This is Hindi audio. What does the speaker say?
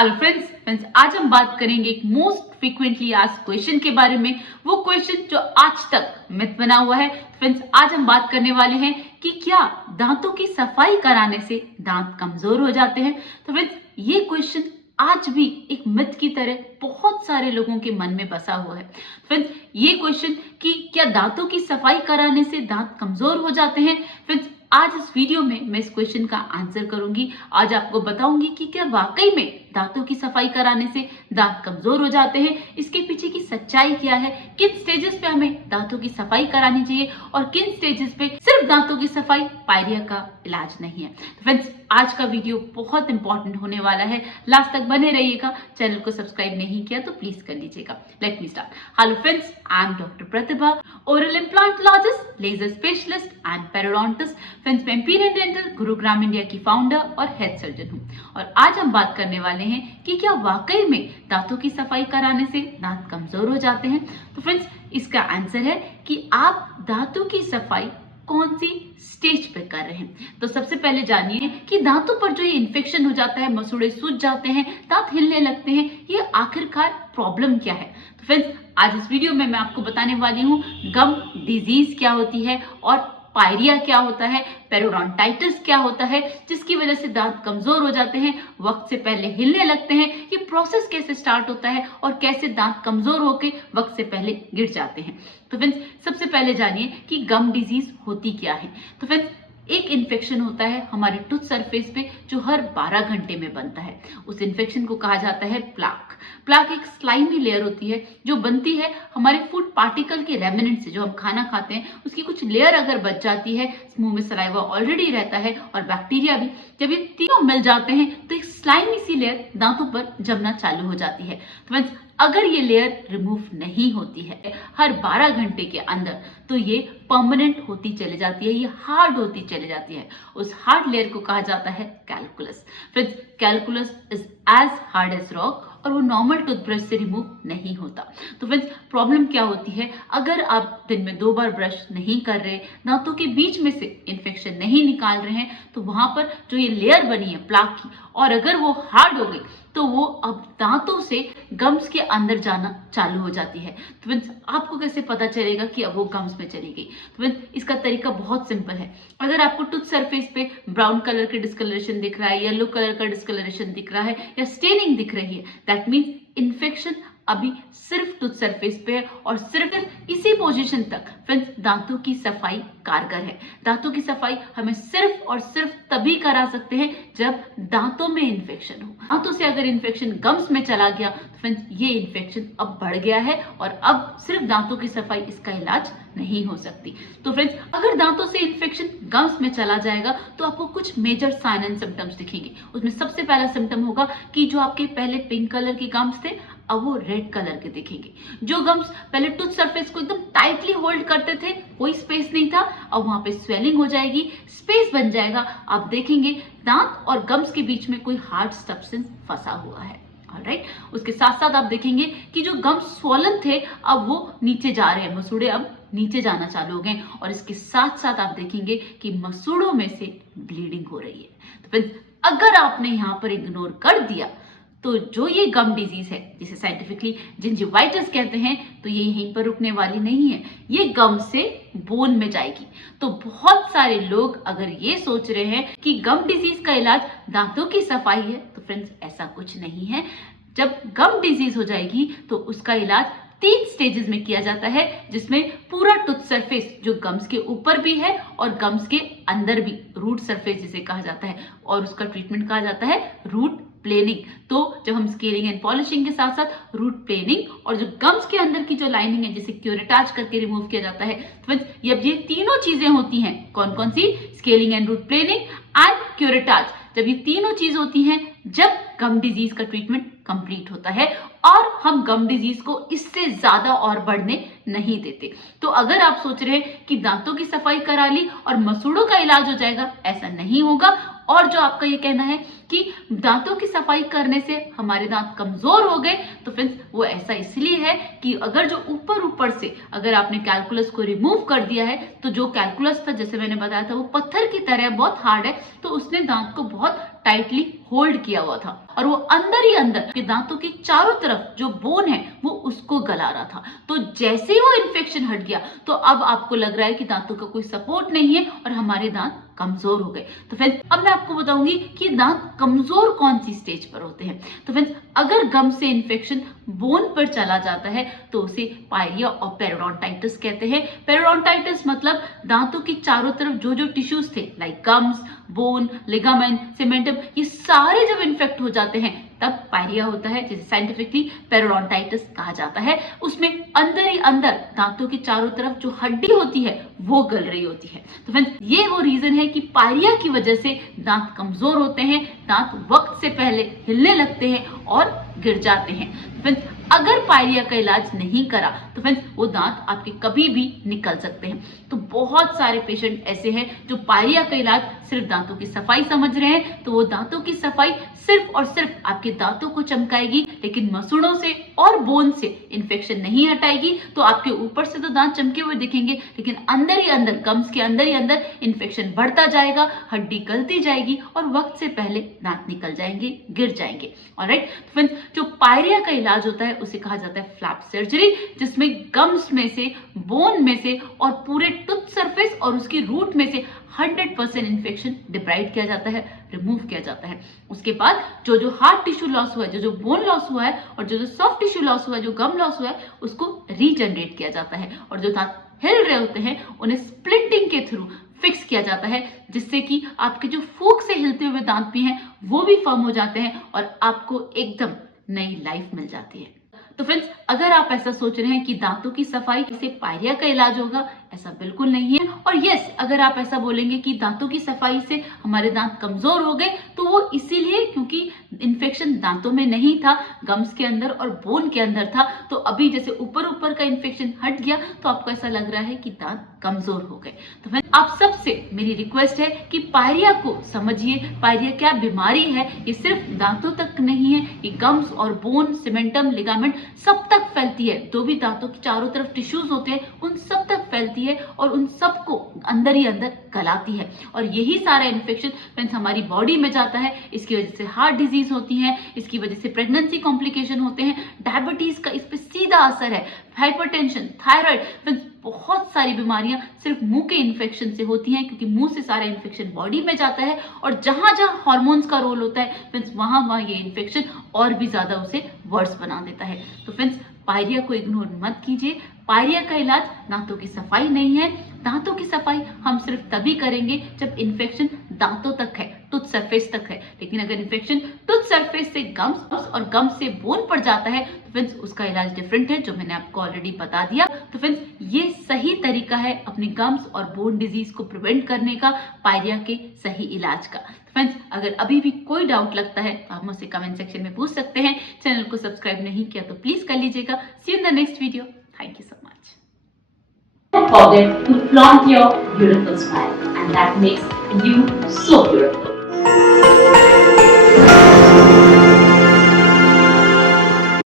हेलो फ्रेंड्स, आज हम बात करेंगे एक मोस्ट फ्रीक्वेंटली आस्क्ड क्वेश्चन के बारे में। वो क्वेश्चन जो आज तक मिथ बना हुआ है। फ्रेंड्स, आज हम बात करने वाले हैं कि क्या दांतों की सफाई कराने से दांत कमजोर हो जाते हैं। तो फ्रेंड्स, ये क्वेश्चन आज भी एक मिथ की तरह बहुत सारे लोगों के मन में बसा हुआ है। फ्रेंड्स, ये क्वेश्चन कि क्या दांतों की सफाई कराने से दांत कमजोर हो जाते हैं। फ्रेंड्स, आज इस वीडियो में मैं इस क्वेश्चन का आंसर करूंगी। आज आपको बताऊंगी कि क्या वाकई में दांतों की सफाई कराने से दांत कमजोर हो जाते हैं, इसके पीछे की सच्चाई क्या है, किन स्टेजेस पे हमें दांतों की सफाई करानी चाहिए और किन स्टेजेस पे सिर्फ दांतों की सफाई पायरिया का इलाज नहीं है। तो फ्रेंड्स, आज का वीडियो बहुत इंपॉर्टेंट होने वाला है, लास्ट तक बने रहिएगा। चैनल को सब्सक्राइब नहीं किया तो प्लीज कर लीजिएगा। Let me start. Hello friends, I am doctor Pratibha, oral implantologist, laser specialist and periodontist. Friends, मैं इंपीरियल डेंटल गुरुग्राम इंडिया की फाउंडर और हेड सर्जन हूँ और आज हम बात करने वाले हैं कि क्या वाकई में दांतों की सफाई कराने से दांत कमजोर हो जाते हैं। तो फ्रेंड्स, इसका आंसर है कि आप दांतों की सफाई कौन सी स्टेज पे कर रहे हैं। तो सबसे पहले जानिए कि दांतों पर जो ये इन्फेक्शन हो जाता है, मसूड़े सूज जाते हैं, दांत हिलने लगते हैं, ये आखिरकार प्रॉब्लम क्या है। तो फ्रेंड्स, आज इस वीडियो में मैं आपको बताने वाली हूँ गम डिजीज क्या होती है और पायरिया क्या होता है, पेरोडोंटाइटिस क्या होता है, जिसकी वजह से दांत कमजोर हो जाते हैं, वक्त से पहले हिलने लगते हैं। ये प्रोसेस कैसे स्टार्ट होता है और कैसे दांत कमजोर होकर वक्त से पहले गिर जाते हैं। तो फ्रेंड्स, सबसे पहले जानिए कि गम डिजीज होती क्या है। तो फ्रेंड्स, एक इन्फेक्शन होता है हमारे टूथ सरफेस पे जो हर 12 घंटे में बनता है। उस इन्फेक्शन को कहा जाता है प्लाक। प्लाक एक स्लाइमी लेयर होती है जो बनती है हमारे फूड पार्टिकल के रेमिनेंट से। जो हम खाना खाते हैं उसकी कुछ लेयर अगर बच जाती है, मुंह में सलाइवा ऑलरेडी रहता है और बैक्टीरिया भी, जब ये तीनों मिल जाते हैं तो एक स्लाइमी सी लेयर दांतों पर जमना चालू हो जाती है। तो फ्रेंड्स, अगर ये लेयर रिमूव नहीं होती है हर 12 घंटे के अंदर तो ये परमानेंट होती चली जाती है, ये हार्ड होती चली जाती है। उस हार्ड लेयर को कहा जाता है calculus. Friends, calculus is as hard as rock और वो नॉर्मल टूथब्रश से रिमूव नहीं होता। तो फ्रेंड्स, प्रॉब्लम क्या होती है, अगर आप दिन में 2 बार ब्रश नहीं कर रहे, दांतों के बीच में से इन्फेक्शन नहीं निकाल रहे हैं, तो वहां पर जो ये लेयर बनी है प्लाक की, और अगर वो हार्ड हो गई तो वो अब दांतों से गम्स के अंदर जाना चालू हो जाती है। तो फ्रेंड्स, आपको कैसे पता चलेगा कि अब वो गम्स में चली गई। तो फ्रेंड्स, इसका तरीका बहुत सिंपल है। अगर आपको टूथ सरफेस पे ब्राउन कलर के डिस्कलरेशन दिख रहा है, येलो कलर का डिस्कलरेशन दिख रहा है या स्टेनिंग दिख रही है, दैट मीन्स इन्फेक्शन अभी सिर्फ टूथ सरफेस पे है और सिर्फ इसी पोजीशन तक फ्रेंड्स दांतों की सफाई कारगर है। दांतों की सफाई हमें सिर्फ और सिर्फ तभी करा सकते हैं जब दांतों में इन्फेक्शन हो। दांतों से अगर इन्फेक्शन गम्स में चला गया तो फ्रेंड्स ये इन्फेक्शन अब बढ़ गया है और अब सिर्फ दांतों की सफाई इसका इलाज नहीं हो सकती। तो फ्रेंड्स, अगर दांतों से इन्फेक्शन गम्स में चला जाएगा तो आपको कुछ मेजर साइन एंड सिम्टम्स दिखेंगे। उसमें सबसे पहला सिम्टम होगा कि जो आपके पहले पिंक कलर के गम्स थे अब वो रेड कलर के दिखेंगे। जो गम्स पहले टूथ सरफेस को एकदम टाइटली होल्ड करते थे, कोई स्पेस नहीं था, अब वहां पे स्वेलिंग हो जाएगी, स्पेस बन जाएगा। आप देखेंगे दांत और गम्स के बीच में कोई हार्ड सब्सटेंस फंसा हुआ है। ऑलराइट, उसके साथ साथ आप देखेंगे कि जो गम्स स्वॉलन थे अब वो नीचे जा रहे हैं, मसूड़े अब नीचे जाना चालू हो गए और इसके साथ साथ आप देखेंगे कि मसूड़ों में से ब्लीडिंग हो रही है। तो फ्रेंड्स, अगर आपने यहाँ पर इग्नोर कर दिया तो जो ये गम डिजीज है, जिसे साइंटिफिकली जिंजिवाइटिस कहते हैं, तो ये यहीं पर रुकने वाली नहीं है, ये गम से बोन में जाएगी। तो बहुत सारे लोग अगर ये सोच रहे हैं कि गम डिजीज का इलाज दांतों की सफाई है, तो फ्रेंड्स ऐसा कुछ नहीं है। जब गम डिजीज हो जाएगी तो उसका इलाज 3 स्टेजेस में किया जाता है, जिसमें पूरा टूथ सरफेस जो गम्स के ऊपर भी है और गम्स के अंदर भी, रूट सरफेस जिसे कहा जाता है, और उसका ट्रीटमेंट कहा जाता है रूट प्लेनिंग। तो जब हम स्केलिंग एंड पॉलिशिंग के साथ साथ रूट प्लेनिंग और जो गम्स के अंदर की जो लाइनिंग है जिसे क्यूरेटाज करके रिमूव किया जाता है, तो जब ये तीनों चीजें होती हैं, कौन कौन सी, scaling and root planing and curettage, जब ये तीनों चीज होती हैं, जब गम डिजीज का ट्रीटमेंट कंप्लीट होता है और हम गम डिजीज को इससे ज्यादा और बढ़ने नहीं देते। तो अगर आप सोच रहे हैं कि दांतों की सफाई करा ली और मसूड़ों का इलाज हो जाएगा, ऐसा नहीं होगा। और जो आपका ये कहना है कि दांतों की सफाई करने से हमारे दांत कमजोर हो गए, तो फ्रेंड्स वो ऐसा इसलिए है कि अगर जो ऊपर से अगर आपने कैलकुलस को रिमूव कर दिया है, तो जो कैलकुलस था जैसे मैंने बताया था वो पत्थर की तरह बहुत हार्ड है, तो उसने दांत को बहुत टाइटली होल्ड किया हुआ था और वो अंदर ही अंदर के दांतों के चारों तरफ जो बोन है वो उसको गला रहा था। तो जैसे ही वो इन्फेक्शन हट गया तो अब आपको लग रहा है कि दांतों का कोई सपोर्ट नहीं है और हमारे दांत कमजोर हो गए। तो फ्रेंड्स अब मैं आपको बताऊंगी कि दांत कमजोर कौन सी स्टेज पर होते हैं। तो फ्रेंड्स अगर गम से इन्फेक्शन बोन पर चला जाता है तो उसे पायरिया और पेरोडोंटाइटिस कहते हैं। पेरोडोंटाइटिस मतलब दांतों की चारों तरफ जो जो टिश्यूज थे like gums, bone, ligament, cementum, ये सारे जब इन्फेक्ट हो जाते हैं तब पायरिया होता है, जिसे साइंटिफिकली पेरोडोंटाइटिस कहा जाता है। उसमें अंदर ही अंदर दांतों की चारों तरफ जो हड्डी होती है वो गल रही होती है। तो फ्रेंड्स ये वो रीजन है कि पायरिया की वजह से दांत कमजोर होते हैं, दांत वक्त से पहले हिलने लगते हैं और गिर जाते हैं। फ्रेंड्स अगर पायरिया का इलाज नहीं करा तो फ्रेंड्स वो दांत आपके कभी भी निकल सकते हैं। तो बहुत सारे पेशेंट ऐसे हैं जो पायरिया का इलाज सिर्फ दांतों की सफाई समझ रहे हैं। तो वो दांतों की सफाई सिर्फ और सिर्फ आपके दांतों को चमकाएगी, लेकिन मसूड़ों से और बोन से इन्फेक्शन नहीं हटाएगी। तो आपके ऊपर से तो दांत चमके हुए दिखेंगे, लेकिन अंदर ही अंदर, गम्स के अंदर ही अंदर इन्फेक्शन बढ़ता जाएगा, हड्डी गलती जाएगी और वक्त से पहले दांत निकल जाएंगे, गिर जाएंगे। ऑलराइट, तो फ्रेंड्स जो पायरिया का इलाज होता है उसे कहा जाता है फ्लैप सर्जरी, जिसमें गम्स में से, बोन में से और पूरे टूथ सरफेस और उसकी रूट में से 100% इन्फेक्शन डिब्राइड किया जाता है, रिमूव किया जाता है। उसके बाद जो जो हार्ड टिश्यू लॉस हुआ है, जो जो बोन लॉस हुआ है और जो जो सॉफ्ट टिश्यू लॉस हुआ है, जो गम लॉस हुआ है, उसको रीजनरेट किया जाता है और जो दांत हिल रहे होते हैं उन्हें स्प्लिंटिंग के थ्रू फिक्स किया जाता है, जिससे कि आपके जो फूंक से हिलते हुए दांत भी हैं वो भी फर्म हो जाते हैं और आपको एकदम नई लाइफ मिल जाती है। तो फ्रेंड्स अगर आप ऐसा सोच रहे हैं कि दांतों की सफाई से पायरिया का इलाज होगा, ऐसा बिल्कुल नहीं है। और यस, अगर आप ऐसा बोलेंगे कि दांतों की सफाई से हमारे दांत कमजोर हो गए, तो वो इसीलिए क्योंकि इन्फेक्शन दांतों में नहीं था, गम्स के अंदर और बोन के अंदर था। तो अभी जैसे ऊपर ऊपर का इन्फेक्शन हट गया तो आपको ऐसा लग रहा है कि दांत कमजोर हो गए। तो फ्रेंड्स आप सबसे मेरी रिक्वेस्ट है कि पायरिया को समझिए। पायरिया क्या बीमारी है, ये सिर्फ दांतों तक नहीं है, ये गम्स और बोन, सीमेंटम, लिगामेंट सब तक फैलती है। जो भी दांतों के चारों तरफ टिश्यूज होते हैं उन सब तक फैलती है और उन सबको अंदर ही अंदर गलाती है। और यही सारा इन्फेक्शन फ्रेंड्स हमारी बॉडी में जाता है। इसकी वजह से हार्ट डिजीज होती है, इसकी वजह से प्रेगनेंसी कॉम्प्लिकेशन होते हैं, डायबिटीज का इस पे सीधा असर है, हाइपरटेंशन, थायराइड, फ्रेंड्स बहुत सारी बीमारियां सिर्फ मुंह के इन्फेक्शन से होती हैं, क्योंकि मुंह से सारा इन्फेक्शन बॉडी में जाता है और जहां जहां हार्मोन्स का रोल होता है फ्रेंड्स वहां वहां ये इन्फेक्शन और भी ज्यादा उसे वर्स बना देता है। तो फ्रेंड्स पायरिया को इग्नोर मत कीजिए। पायरिया का इलाज दांतों की सफाई नहीं है। दांतों की सफाई हम सिर्फ तभी करेंगे जब इन्फेक्शन दांतों तक है, टूथ सरफेस तक है। लेकिन अगर इन्फेक्शन टूथ सरफेस से गम्स और गम्स से बोन पर जाता है तो फ्रेंड्स उसका इलाज डिफरेंट है, जो मैंने आपको ऑलरेडी बता दिया। तो फ्रेंड्स ये सही तरीका है अपने गम्स और बोन डिजीज को प्रिवेंट करने का, पायरिया के सही इलाज का। फ्रेंड्स अगर अभी भी कोई डाउट लगता है तो आप मुझसे कमेंट सेक्शन में पूछ सकते हैं। चैनल को सब्सक्राइब नहीं किया तो प्लीज कर लीजिएगा। See you in the next video. Thank you so much. Don't forget to flaunt your beautiful smile, and that makes you so beautiful.